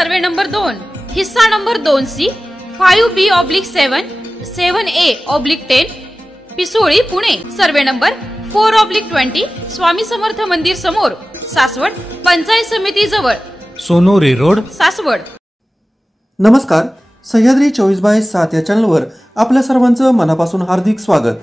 Survey number 2, हिस्सा number 2C, 5B/7, 7A/10, Pisoli Pune. Survey number 4/20, Swami Samarth मंदिर समोर, सासवड, पंचायत समिती जवळ, सोनोरी रोड, सासवड। नमस्कार, सह्याद्री 24/7 या चॅनलवर आपल्या सर्वांचं मनापासून हार्दिक स्वागत।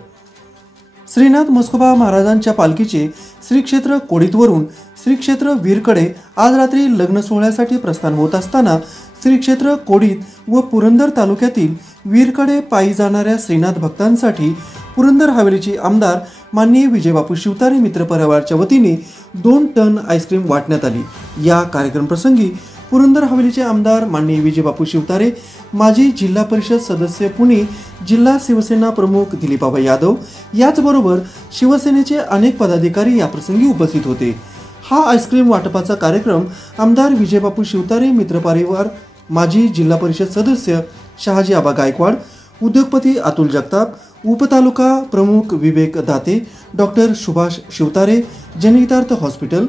श्रीनाथ म्हस्कोबा महाराजांच्या पालखीचे श्री क्षेत्र कोडीतवरून श्री क्षेत्र वीरकडे आज रात्री लग्न सोहळ्यासाठी प्रस्थान होत असताना श्री क्षेत्र कोडीत व पुरंदर तालुक्यातील वीरकडे पायी जाणाऱ्या श्रीनाथ भक्तांसाठी पुरंदर हवेलीचे आमदार माननीय विजयबापू शिवतारे मित्र परिवाराच्या वतीने 2 टन आईस्क्रीम वाटण्यात आली। या कार्यक्रम प्रसंगी पुरंदर हवेलीचे आमदार माननीय विजयबापू शिवतारे, माजी जिल्हा परिषद सदस्य पुणे, जिल्हा शिवसेना प्रमुख दिलीपाबा यादव याचबरोबर शिवसेनेचे अनेक पदाधिकारी या प्रसंगी उपस्थित होते। हा आईस्क्रीम वाटपाचा कार्यक्रम आमदार विजयबापू शिवतारे मित्र परिवार, माजी जिल्हा परिषद सदस्य शहाजी आबा गायकवाड, उद्योगपती अतुल जगताप, उपतालुका प्रमुख विवेक दाते, डॉक्टर सुभाष शिवतारे, जनहितार्थ हॉस्पिटल,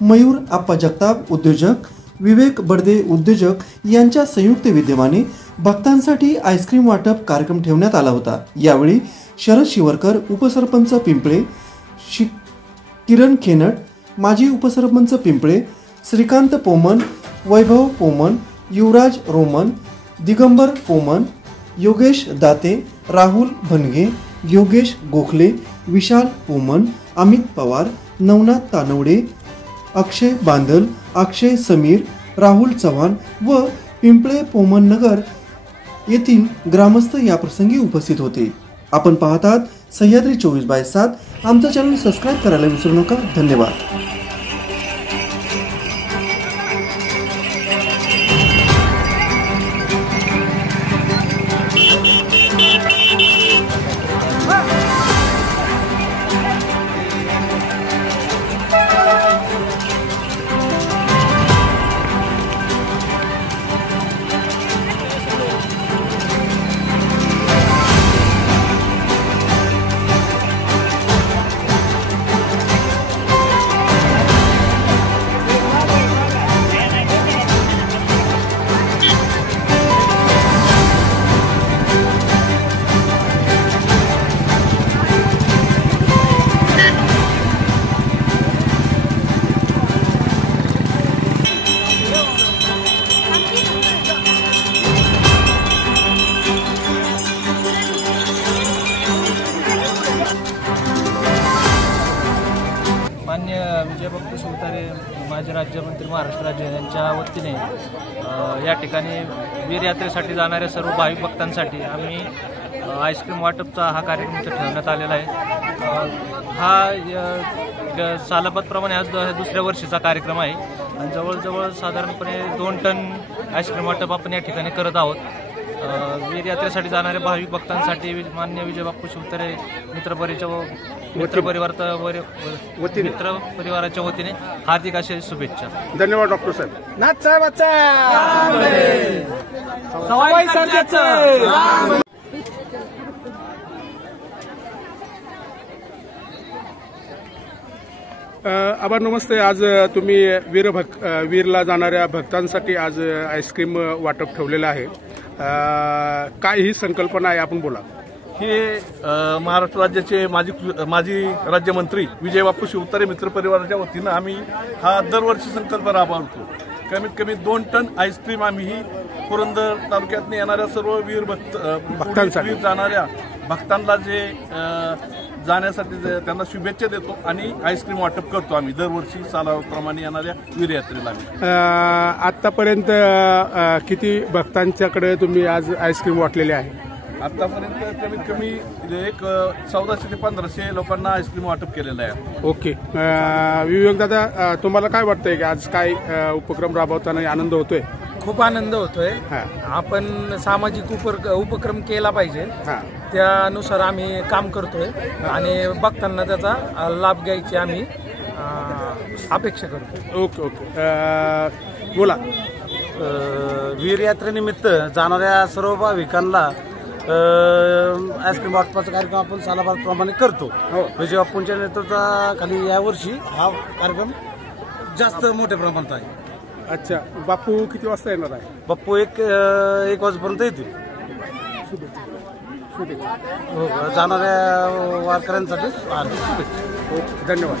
मयूर आप्पा जगताप उद्योजक, विवेक बडदे उद्योजक यांच्या संयुक्त विद्यमाने भक्तांसाठी आईस्क्रीम वाटप कार्यक्रम ठेवण्यात आला होता। यावेळी शरद शिवरकर, उपसरपंच पिंपळे, किरण खेनट, माजी उपसरपंच पिंपळे, श्रीकांत पोमन, वैभव पोमन, युवराज रोमन, दिगंबर पोमन, योगेश दाते, राहुल भनगे, योगेश गोखले, विशाल पोमन, अमित पवार, नवनाथ तानवडे, अक्षय बांदल, अक्षय समीर, राहुल चव्हाण व पिंपळे पोमन नगर येथील ग्रामस्थ या प्रसंगी उपस्थित होते। आपण पाहतात सह्याद्री 24/7। आमचा चॅनल सबस्क्राइब करायला विसरू नका। धन्यवाद। विजयबापू शिवतारे माजी राज्यमंत्री, महाराष्ट्र राज्य यांच्या वतीने या ठिकाणी वीर यात्रेसाठी जाणाऱ्या सर्व भाविक भक्तांसाठी आम्ही आईस्क्रीम वाटपचा हा कार्यक्रम इथे ठेवण्यात आलेला आहे। हा सालाबादप्रमाणे आज दुसऱ्या वर्षीचा कार्यक्रम आहे आणि जवळजवळ साधारणपणे 2 टन आईस्क्रीम वाटप आपण या ठिकाणी करत आहोत। वीर यात्रेसाठी जाणाऱ्या भाविक भक्तांसाठी माननीय विजयबापू शिवतारे मित्र परिवाराच्या वतीने हार्दिक अशा शुभेच्छा। धन्यवाद डॉक्टर साहेब। नाथ साहेबांचा आभार, नमस्ते। आज तुम्ही वीरला जाणाऱ्या भक्तांसाठी आज आईस्क्रीम वाटप ठेवलेलं आहे। काय ही संकल्पना आहे, आपण बोला। हे महाराष्ट्र राज्याचे माजी राज्यमंत्री विजयबापू शिवतारे मित्र परिवाराच्या वतीनं आम्ही हा दरवर्षी संकल्प राबवतो। कमीत कमी 2 टन आईस्क्रीम आम्ही पुरंदर तालुक्यातून येणाऱ्या सर्व भक्तांसाठी जाणाऱ्या भक्तांना जे जाण्यासाठी त्यांना शुभेच्छा देतो आणि आईस्क्रीम वाटप करतो आम्ही दरवर्षी सालाप्रमाणे येणाऱ्या वीर यात्रेला। आतापर्यंत किती भक्तांच्याकडे तुम्ही आज आईस्क्रीम वाटलेले आहे? आतापर्यंत कमीत कमी 1400 ते 1500 लोकांना आईस्क्रीम वाटप केलेलं आहे। ओके, विवेक दादा, तुम्हाला काय वाटतंय की आज काय उपक्रम राबवताना आनंद होतोय? खूप आनंद होतोय। आपण सामाजिक उपक्रम केला पाहिजे, त्यानुसार आम्ही काम करतोय आणि भक्तांना त्याचा लाभ घ्यायची आम्ही अपेक्षा करतो। ओके ओके, बोला। वीर यात्रेनिमित्त जाणाऱ्या सर्व भाविकांना आईस्क्रीम वाटपाचा कार्यक्रम आपण सालाबादप्रमाणे करतो। विजयबापूंच्या नेतृत्वाखाली यावर्षी हा कार्यक्रम जास्त मोठ्या प्रमाणात आहे। अच्छा, बापू किती वाजता येणार आहे? बाप्पू एक वाजेपर्यंत येतील. शुभेच्छा. जाणाऱ्या वारकऱ्यांसाठी शुभेच्छा. धन्यवाद.